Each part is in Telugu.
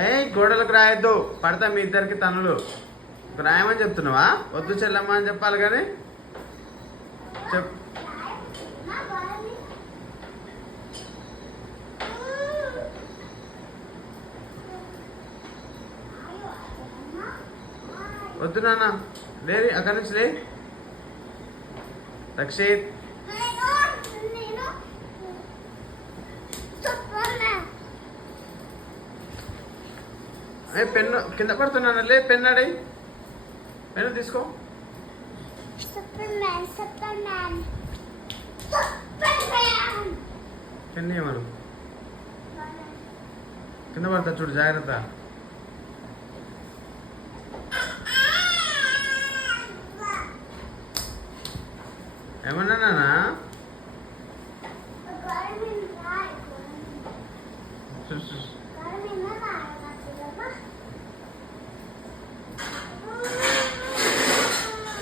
ఏ గోడలకు రాయొద్దు, పడతా మీ ఇద్దరికి తనులు. రాయమని చెప్తున్నావా? వద్దు చెల్లమ్మ అని చెప్పాలి కానీ చెప్. వద్దు నాన్న, లేరి అక్కడి నుంచి లే. రక్షిత్ పెన్ను కింద పడుతున్నాను, లే పెన్ను అడి, పెన్ను తీసుకో. పెన్ను ఏమను, కింద పడతా చూడు, జాగ్రత్త. ఏమన్నా నాన్న?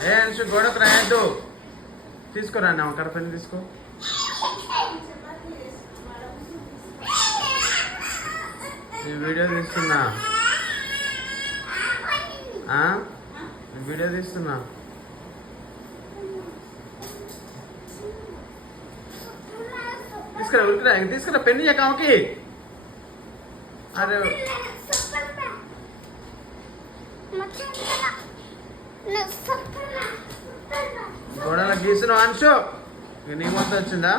ఏ అనుషు గోడకు రాయద్దు. తీసుకోరా అన్న, ఒక పెన్ను తీసుకో. వీడియో తీస్తున్నా, వీడియో తీస్తున్నా. తీసుకురా, ఉరికిరా, తీసుకురా పెన్ను కామకి. అరే గోడల గీసిన అంశు, నీ మొత్తం వచ్చిందా?